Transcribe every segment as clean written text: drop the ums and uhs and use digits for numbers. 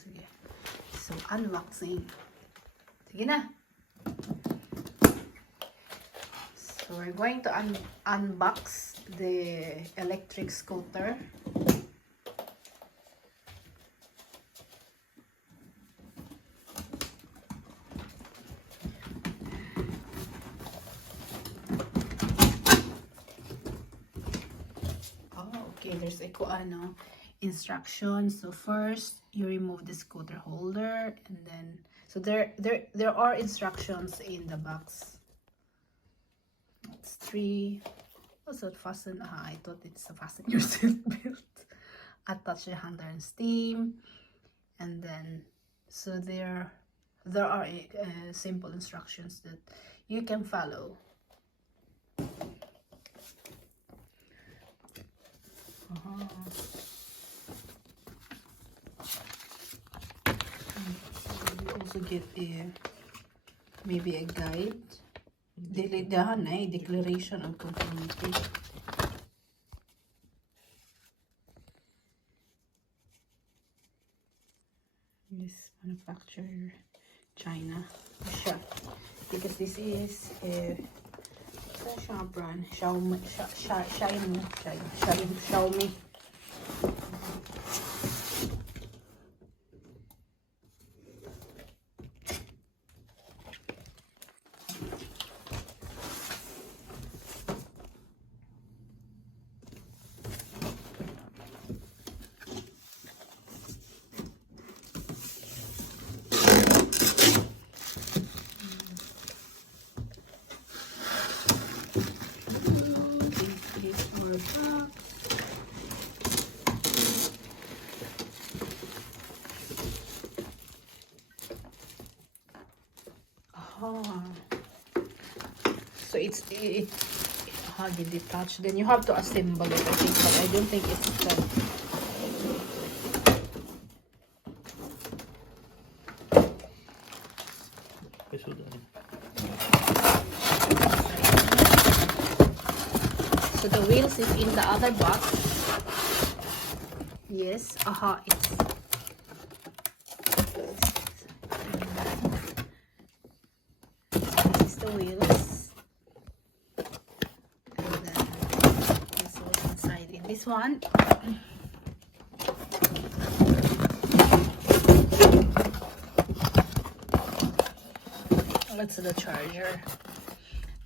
sige. So, unboxing. Sige na. So, we're going to unbox the electric scooter. Okay, there's a instructions. So first you remove the scooter holder, and then so there are instructions in the box. It's 3. Also fasten. I thought it's a fasten your seatbelt. Attach the handle and steam, and then so there are simple instructions that you can follow. You also get maybe a guide. Declaration of conformity. This manufacturer China, because this is a brand xiaomi. So it how did it touch? Then you have to assemble it, I think, but I don't think it's done. So the wheels is in the other box. Yes, it's this is the wheels. And then this was inside in this one. That's the charger,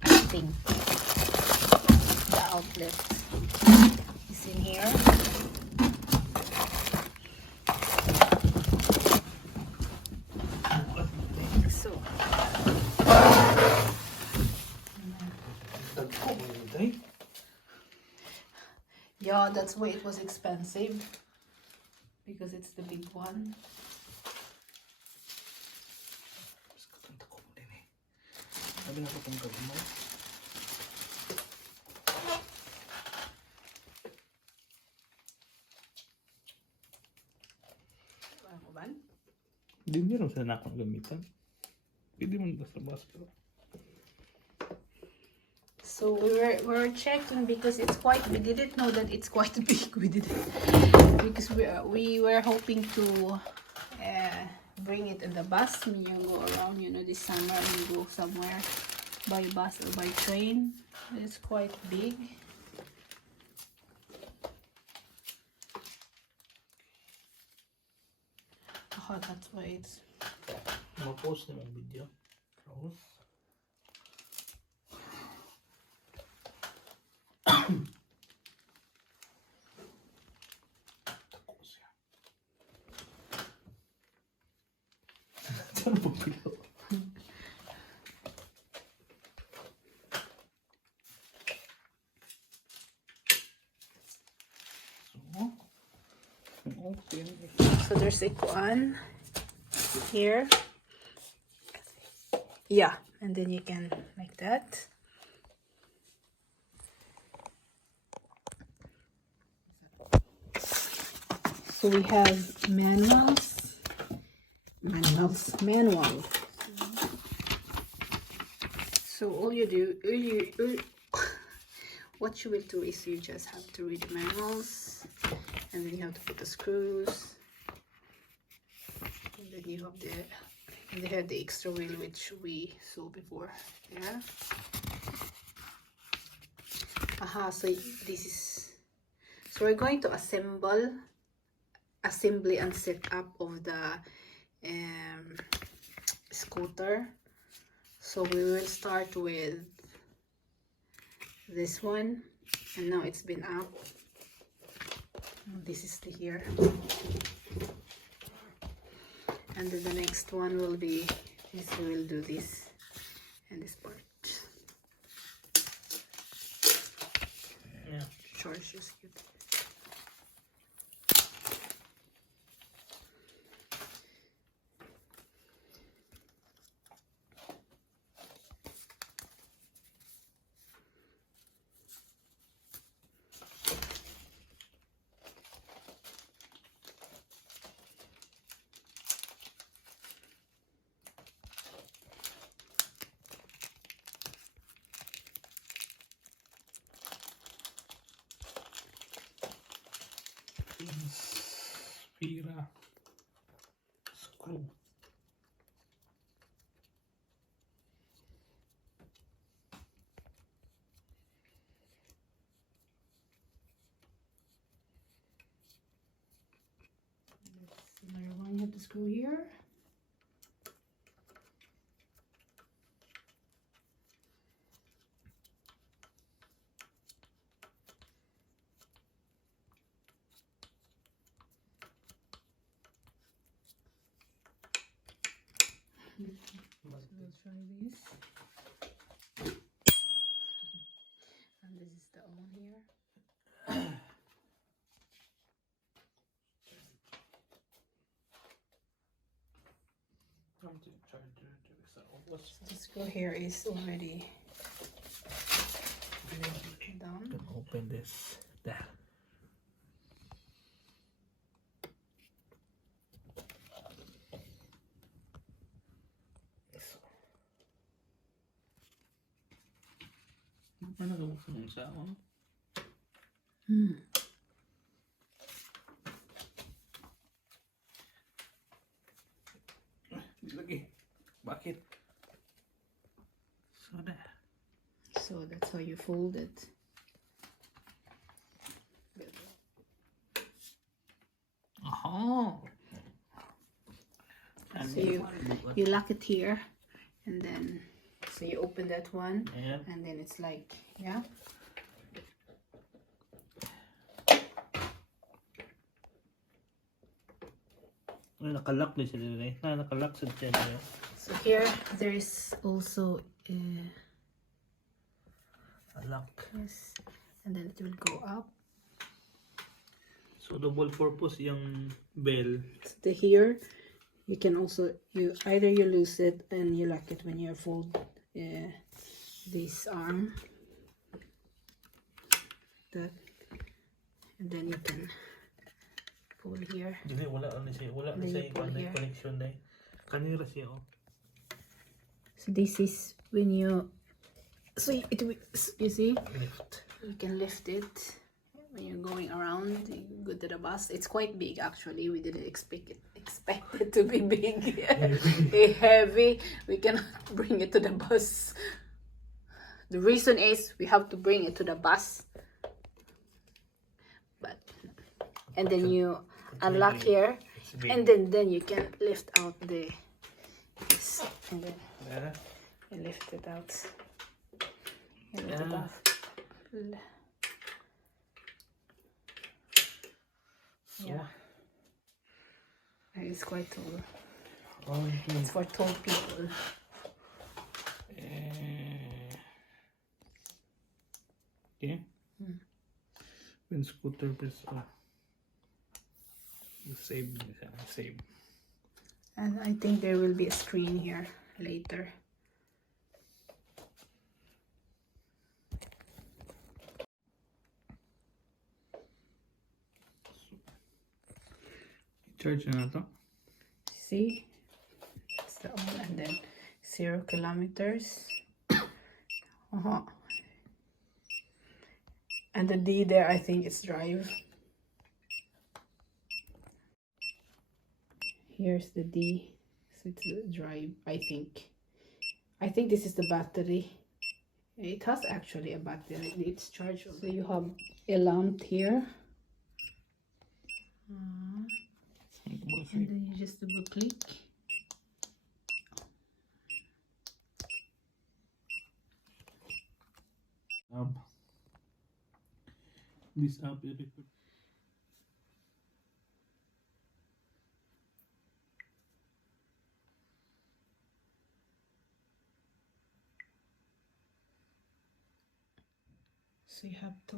I think. The outlet is in here. So yeah, that's why it was expensive, because it's the big one. Hindi rin sila nakagamitan. Hindi man basta basket. So we're checking because it's quite. We didn't know that it's quite big. We didn't, because we were hoping to bring it in the bus when you go around. You know, this summer you go somewhere by bus or by train. It's quite big. Oh, that's why it's. Ma-post naman video. Saan po pilo? So there's a one here. Yeah, and then you can like that. So we have manual. So all you do, what you will do is you just have to read the manuals, and then you have to put the screws. then you have the, and they have the extra wheel which we saw before. Yeah. Aha, so this is, so we're going to assembly and set up of the scooter. So we will start with this one, and now it's been up. This is the here, and then the next one will be this. We will do this and this part. Yeah. Charge is good. Spira screw. Another one, you have the screw here. So we'll try this. And this is the on here. Trying to charge it. The screw here is already done. Can open this. There. Paano gawin mo sa ako? Lagi. Bakit? So there. So that's how you fold it. Oh. And So you lock it here, and then so you open that one, yeah. and then it's like, yeah. Nakalock din sila rin. Nakalock sa dyan. So here there is also A lock. yes, and then it will go up. So double purpose yung bell. So the here you can also either you lose it and you lock it when you fold this arm, that, and then you can pull here. Dili wala na siya. Wala na Then siya you pull yung here. connection na. Kanira siya oh. So this is when you, so it you see Lift. you can lift it when you're going around. You go to the bus. It's quite big actually. We didn't expect it to be big. Heavy. We cannot bring it to the bus. The reason is we have to bring it to the bus. But and then you unlock here, and then you can lift out the this, and then Yeah. you lift it out. You lift it Yeah. off. So, Yeah. And it's quite tall. oh, It's for tall people. Okay. When scooter press you save. And I think there will be a screen here later. Charge na to. See? That's the on, and then 0 kilometers. And the D there, I think it's drive. Here's the D. So it's the drive, I think. I think this is the battery. It has actually a battery. It's chargeable. So you have a lamp here. And then you just double click. This app is required. So you have to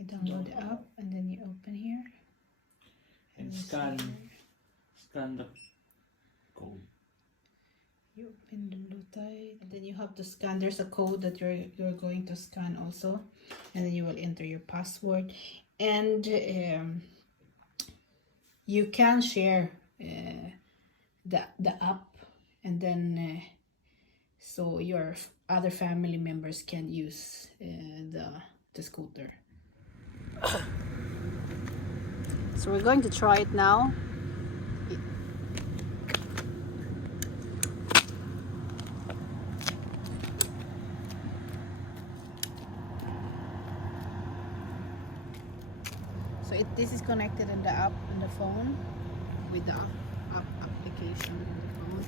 download the app and then you open here And you scan see the code. you open the blue tide and then you have to scan. There's a code that you're going to scan also, and then you will enter your password, and you can share the app, and then so your other family members can use the scooter. So we're going to try it now. So this is connected in the app on the phone with the app application on the phone.